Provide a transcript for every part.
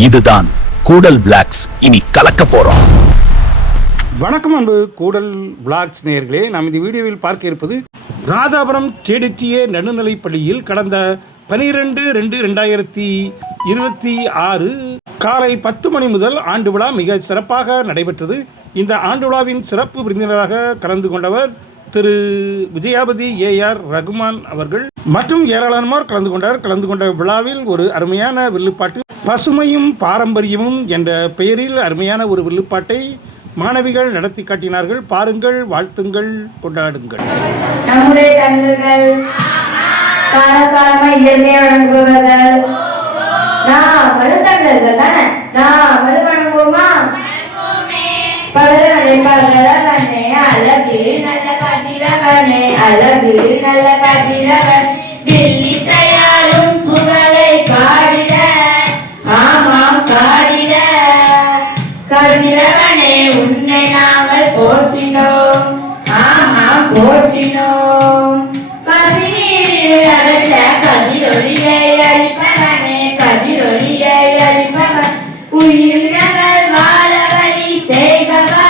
இதுதான் கூடல் பிளாக்ஸ். இனி கலக்க போறோம். வணக்கம் அன்பு கூடல் பிளாக்ஸ் நேயர்களே, நாம் இந்த வீடியோவில் பார்க்க இருப்பது ராதாபுரம் கேடிடிஏ நடுநிலைப் பள்ளியில் கடந்த 12/2/2026 காலை 10 மணி முதல் ஆண்டு விழா மிக சிறப்பாக நடைபெற்றது. இந்த ஆண்டு விழாவின் சிறப்பு விருந்தினராக கலந்து கொண்டவர் திரு விஜயாபதி ஏஆர் ரகுமான் அவர்கள் மற்றும் ஏராளமானோர் கலந்து கொண்ட விழாவில் ஒரு அருமையான வில்லுப்பாட்டு பசுமையும் பாரம்பரியமும் என்ற பெயரில் அருமையான ஒரு வில்லுப்பாட்டை மாணவிகள் நடத்தி காட்டினார்கள். பாருங்கள், வாழ்த்துங்கள், கொண்டாடுங்கள். நம்முடைய தமிழர்கள் காலகாலமாக இயற்கையை வணங்குபவர்கள். நாமளும் தமிழர்கள் தானே, நாமளும் வணங்குவோமா? பலரும் அழைப்பார்கள் அழகே அழகு நல்ல காட்சிரவனே, அழகு நல்ல காட்சிரவன் தில்லி தயாரும் புகழை பாடிட, ஆமாம் பாடிட. கதிரவனே உன்னை நாங்கள் போற்றினோம், ஆமாம் போற்றினோம். கதிரீரில் அகற்ற கதிரொலியை அளிப்பவனே, கதிரொலியை அளிப்பவன் உயிரினங்கள் வாழ வழி செய்பவா,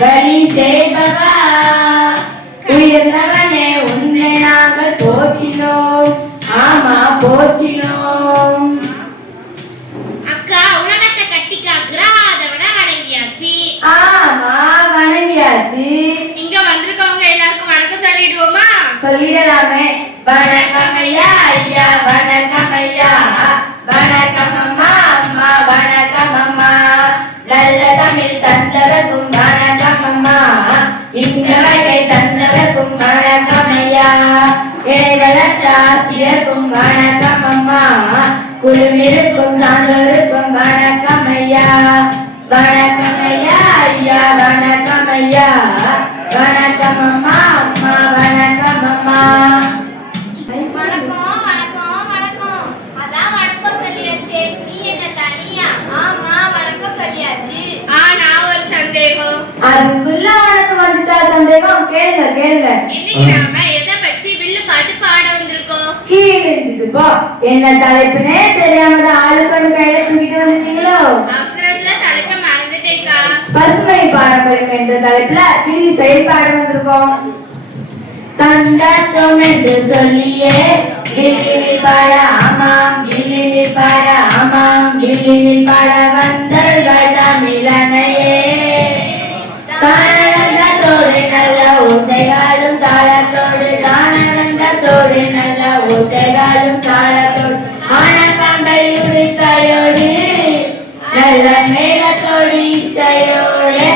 வழி செய்பவா. உயர்ந்தவனே உன்னை நாங்கள் போற்றினோம், ஆமாம் போற்றினோம். ஆமா வணங்கியாச்சு. இங்க வந்திருக்கவங்க எல்லாருக்கும் வணக்கம் சொல்லிடுவோமா? சொல்லிடலாமே. வணக்கம் ஐயா, ஐயா வணக்கம் ஐயா, வணக்கம் அம்மா, அம்மா வணக்கம் அம்மா. நல்ல தமிழ் தந்தரக்கும் வணக்கம் அம்மா, இந்த வகை தந்தரக்கும் வணக்கம் ஐயா. ஏழத்தாசியர்க்கும் வணக்கம் அம்மா, குழுவிற்கும் சான்றோருக்கும் வணக்கம் ஐயா. வணக்கம் ஐயா, ஐயா வணக்கம் ஐயா, வணக்கம் அம்மா, அம்மா வணக்கம் அம்மா. வணக்கம் வணக்கம் வணக்கம். அதான் வணக்கம் சொல்லியாச்சே, நீ என்ன தனியா? ஆமா வணக்கம் சொல்லியாச்சு. ஆனா ஒரு சந்தேகம். அதுக்குள்ள உனக்கு வந்துட்டா சந்தேகம்? கேளுங்க கேளுங்க. இன்னைக்கு நாம எதை பற்றி வில்லு பாட்டு பாட வந்திருக்கோம்? கீழிஞ்சுது போ. என்ன தலைப்புனே தெரியாம ஆளுக்கொண்டு கையில தூக்கிட்டு வந்துட்டீங்களோ? அவசரத்துல தலைப்பை மறந்துட்டேக்கா. பசுமை பாரம்பரியம் என்ற தலைப்புல வில்லி செயல்பாட வந்திருக்கோம். தந்தாத்தோம் என்று சொல்லியே வில்லில் பாட, ஆமாம் வில்லில் பாட, ஆமாம் வில்லில் பாட வந்தர்கள் தமிழனையே. தானந்தத்தோடு நல்ல ஓசைகளும் தாளத்தோடு, தானந்தத்தோடு நல்ல ஓசைகளும் தாளத்தோடு, ஆனப்பங்கை உரிக்கையோடு நல்ல மேளத்தோடு இசையோடு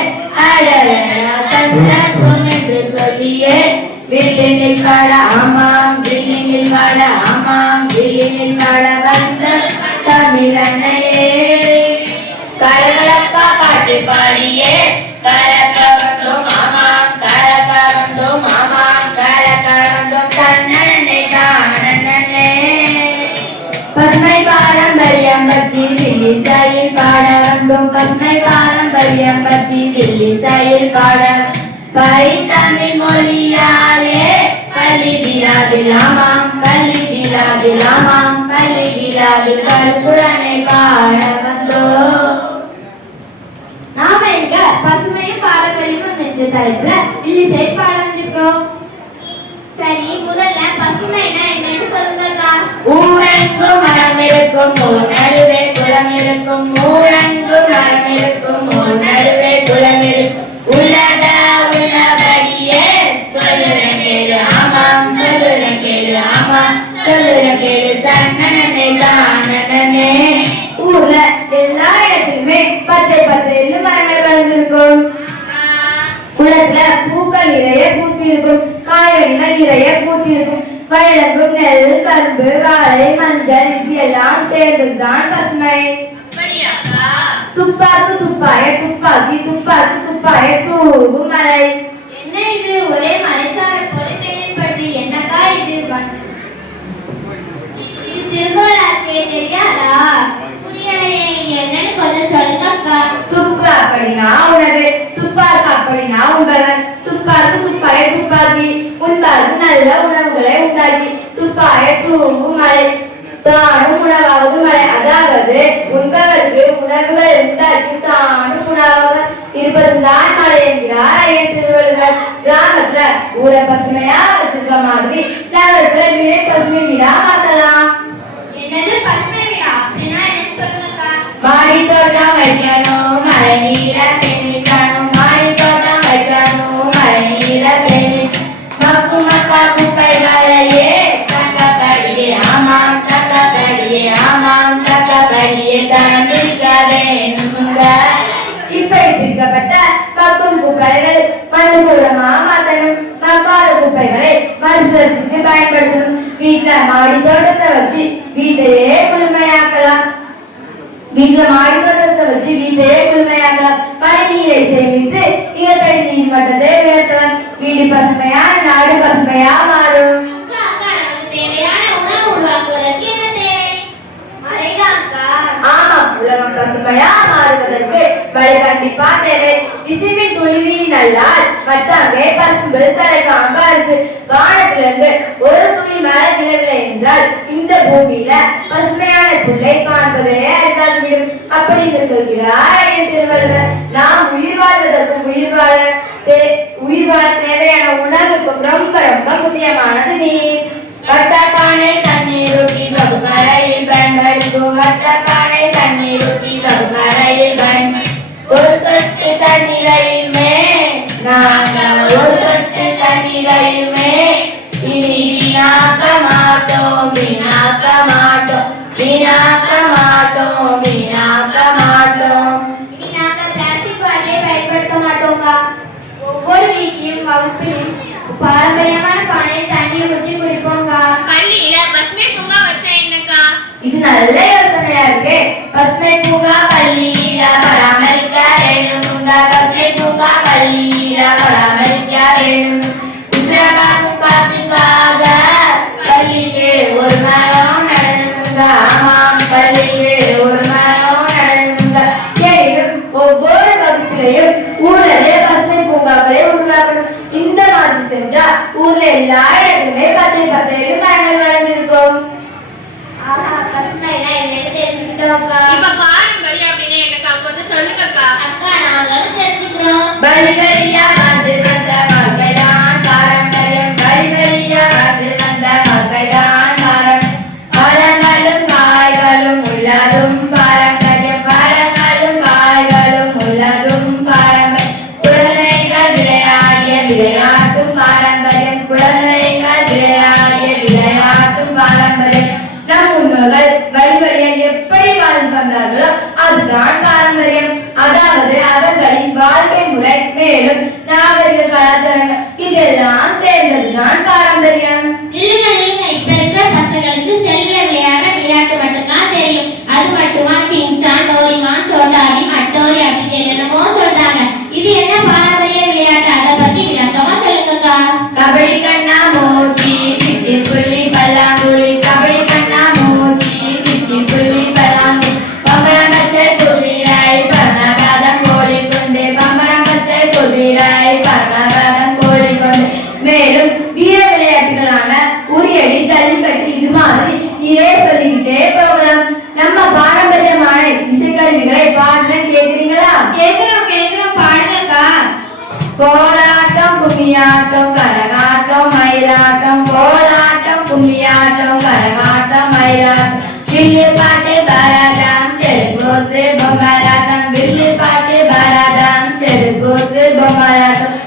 அழகா தந்தாத்தோம் என்று சொல்லியே வில்லில் பாட, ஆமாம் வில்லில் பாட, ஆமாம் வில்லில் பாட வந்த தமிழனையே. கலகலப்பா பாட்டு பாடியே கலக்க வந்தோம், ஆமாம் கலக்க வந்தோம், ஆமாம் கலக்க வந்தோம் தன்னே தானே. பசுமை பாரம்பரியம் பற்றி வில்லி செயல் பாட வந்தோம், பசுமை பாரம்பரியம் பற்றி வில்லி செயல் பாட. பைத்தமிழ் மொழியாலே பள்ளி விழாவில், ஆமாம் பள்ளி விழாவில், ஆமாம் பள்ளி விழாவில் கருப்புரனை பாட வந்தோம். நாம எங்க பசுமையும் பாரம்பரியமும் என்ற தலைப்புல வில்லி செயல்பாட வந்திருக்கிறோம். சரி, முதல்ல பசுமைனா என்னன்னு சொல்லுங்கக்கா. ஊரெங்கும் மரம் இருக்கும், ஊர் நடுவே குளம் இருக்கும், ஊரெங்கும் மரம் இருக்கும், ஊர் நடுவே குளம் இருக்கும். உலக உலகடியே சொல்லுற கேளு, ஆமாம் சொல்லுற கேளு, ஆமாம் சொல்லுற கேளு தன்னே தானே. ஊர்ல எல்லா இடத்துலயுமே பச்சை பசையில் மரங்கள் வளர்ந்திருக்கும். குளத்துல பூக்கள் நிறைய பூத்தி இருக்கும், காய்கறிகள் நிறைய பூத்தி இருக்கும். வயலுக்கும் நெல், கரும்பு, வாழை, மஞ்சள் இது எல்லாம் சேர்ந்ததுதான் பசுமை. அப்படியாக்கா? துப்பாக்கு துப்பாய துப்பாக்கி, துப்பாக்கு துப்பாய தூவும் மலை. என்ன இது ஒரே மலைச்சாரல் போல பெய்யப்படுது? என்னக்கா இது? இது திருக்குறளாச்சே, தெரியாதா? புரியலையே, என்னன்னு கொஞ்சம் சொல்லுங்கக்கா. துப்பு அப்படின்னா உணவு, துப்பாக்கு அப்படின்னா உண்பவன். துப்பாக்கு துப்பாய துப்பாக்கி, உண்பாக்கு நல்ல உணவுகளை உண்டாக்கி. துப்பாய தூவும் மலை, தானும் உணவாவது மலை. அதாவது உண்பவருக்கு உணவுகள் உண்டாக்கி தானும் உணவாக இருப்பதும் தான் மழை என்கிறார் ஐயன் திருவள்ளுவர். கிராமத்துல ஊரை பசுமையா வச்சிருக்க மாதிரி நகரத்துல வீடை பசுமை வீடா மாத்தலாம். என்னது பசுமை வீடா? அப்படின்னா என்ன சொல்லுங்கக்கா? மாடி தோட்டம் வைக்கணும், மழை நீரை சேமிக்கணும். மாடி தோட்டம் வைக்கணும், மழை நீரை சேமிக்கணும். மக்கு மக்கா குப்பைகளையே தக்கப்படியே ஆமாம், தக்கப்படியே ஆமாம், தக்கப்படியே தந்திருக்க வேணுங்க. இப்படி பிரிக்கப்பட்ட மக்கும் குப்பைகள் மண்ணுக்குள்ளமா மாத்தணும். மக்காத குப்பைகளை மறுசுழற்சிக்கு பயன்படுத்தணும். வீட்டுல மாடி தோட்டத்தை வச்சு வீட்டையே குளுமையாக்கலாம். மழை நீரை சேமித்து நிலத்தடி நீர் மட்டத்தை உயர்த்தலாம். வீடு பசுமையா, நாடு பசுமையா மாறும். ஆமா, உலகம் பசுமையா மாறுவதற்கு மழை கண்டிப்பா தேவை. இசைமை துணிவி நல்லால் மச்சாங்கே பசும்பல் தலை காண்பாருக்கு. வானத்திலிருந்து ஒரு துளி மழை விழவில்லை என்றால் இந்த பூமியில பசுமையான புல்லை காண்பதே அரிதாகிவிடும் அப்படின்னு சொல்கிறார் என் திருவள்ளுவர். நாம் உயிர் வாழ்வதற்கும் உயிர் வாழ தேவையான உணவுக்கும் ரொம்ப ரொம்ப முக்கியமானது நீர். வட்டப்பானை தண்ணீர் ஊற்றி வகுப்பறையில் பயன்படுத்தும். வட்டப்பானை தண்ணீர் ஊற்றி வகுப்பறையில் ஒரு சொட்டு தண்ணீரையுமே நாங்கள் ஒரு சொட்டு தண்ணீரையுமே இனி வீணாக்க மாட்டோம், வீணாக்க மாட்டோம், வீணாக்க மாட்டோம், வீணாக்க மாட்டோம். இனி நாங்கள் பிளாஸ்டிக் பாட்டிலை பயன்படுத்த மாட்டோம்க்கா. ஒவ்வொரு வீட்டையும் வகுப்பிலும் பாரம்பரியமான பானையில் தண்ணீர் ஊற்றி குடிப்போம்க்கா. பள்ளியில பசுமை பூங்கா வச்சா என்னக்கா? இது நல்ல யோசனையா இருக்கு. பசுமை பூங்கா பள்ளியில பராமரிக்க வேணுங்க. பசுமை பூங்கா பள்ளியில பராமரிக்க வேணும். உசிரகாக்கும் காற்றுக்காக பள்ளிக்கு ஒரு மரம் நடனுங்க. ஆமாம், பள்ளிக்கு ஒரு மரம் நடனுங்க. எனினும் ஒவ்வொரு வகுப்பிலையும் ஊரிலே பசுமை பூங்காக்களை உருவாக்கணும். இந்த மாதிரி செஞ்சா ஊர்ல எல்லா இடத்துலயுமே பச்சை பசையிலும் மரங்கள் வளர்ந்திருக்கும். ஆஹா, பசுமைனா என்னன்னு தெரிஞ்சுக்கிட்டோம்க்கா. இப்ப பாரம்பரியம் அப்படின்னா என்னக்கா? கொஞ்சம் சொல்லுங்கக்கா. அக்கா, நாங்களும் தெரிஞ்சுக்கிறோம். பல்வெளியா வந்து வந்த மக்கள்தான் பாரம்பரியம். பல்வெளியா வந்து வந்த மக்கள்தான் பாரம்பரியம். பழங்களும் காய்களும் உள்ளதும் பாரம்பரியம். பழங்களும் காய்களும் உள்ளதும் பாரம்பரியம். குழந்தைகள் விளையாடிய விளையாட்டும் பாரம்பரியம். குழந்தைகள் விளையாடிய விளையாட்டும் பாரம்பரியம். நம் முன்னோர்கள் வழி வழியாக எப்படி வாழ்ந்து வந்தார்களோ அதுதான் பாரம்பரியம். அதாவது அவர்களின் வாழ்க்கை முறை, மேலும் நாகரிக கலாச்சாரங்கள் இதெல்லாம் சேர்ந்ததுதான் பாரம்பரியம். இல்லைங்க, இப்ப இருக்கிற பசங்களுக்கு செல்ல விளையாட விளையாட்டு மட்டும்தான் தெரியும். அது மட்டுமா சின்சான், டோரிமான், சோட்டாபி, மட்டோரி அப்படின்னு என்னென்னமோ சொல்றாங்க. இது என்ன பாரம்பரிய விளையாட்டு? அதை பத்தி விளக்கமா சொல்லுங்கக்கா. கபடி கண்ணா மூச்சி பிச்சி புள்ளி பல்லாங்குழி. கபடி கண்ணா மூச்சி பிச்சி புள்ளி பல்லாங்குழி. பம்பரம் பச்சை குதிரை பரமபாதம் கோழிக்கொண்டு. பம்பரம் பச்சை குதிரை பரமபாதம் கோழிக்கொண்டு. மேலும் வீர விளையாட்டுகளான உரியடி, ஜல்லிக்கட்டு இது மாதிரி இதே சொல்லிக்கிட்டே போகலாம். நம்ம பாரம்பரியமான இசைக்கருவிகளை பாடணும். கேக்குறீங்களா? கேக்குறோம் கேக்குறோம், பாடுங்கக்கா. கோலாட்டம், கும்மியாட்டம், கரகாட்டம், மயிலாட்டம். கோலாட்டம், கும்மியாட்டம், கரகாட்டம், மயிலாட்டம். வில்லு பாட்டு பரதம், தெருக்கூத்து பொம்மலாட்டம். வில்லு பாட்டு பரதம், தெருக்கூத்து பொம்மலாட்டம்.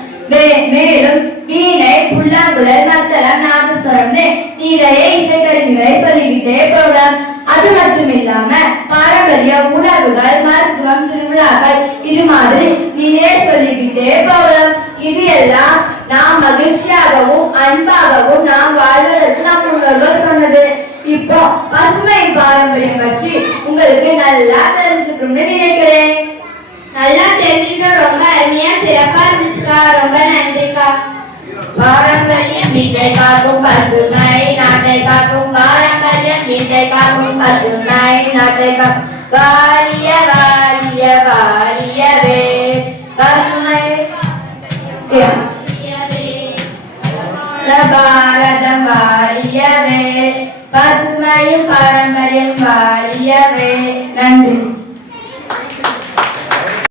மேலும் வீணை, புல்லாங்குழல், மத்தளம், நாதஸ்வரம்னு நிறைய இசைக்கருவிகளை சொல்லிக்கிட்டே போகலாம். அது மட்டும் இல்லாம பாரம்பரிய உணவுகள், மருத்துவம், திருவிழாக்கள் இது மாதிரி நிறைய சொல்லிக்கிட்டே போகலாம். இது எல்லாம் நாம் மகிழ்ச்சியாகவும் அன்பாகவும் நாம் வாழ்வதற்கு நம் முன்னோர்கள் சொன்னது. இப்போ பசுமை பாரம்பரியம் பற்றி உங்களுக்கு நல்லா தெரிஞ்சுக்கணும்னு நினைக்கிறேன். நல்லா தெரிஞ்சுக்கிட்ட, ரொம்ப அருமையா சிறப்பா இருந்துச்சுக்கா. ரொம்ப நன்றிக்கா. பாரம்பரியம் வீட்டை காக்கும் பசுமை நாட்டை காக்கும். பாரம்பரியம் வீட்டை காக்கும் பசுமை நாட்டை காக்கும். வாழிய வாழிய வாழியவே பசுமை பாரதம் வாழியவே. பசுமையும் பாரம்பரியம் வாழியவே. நன்றி.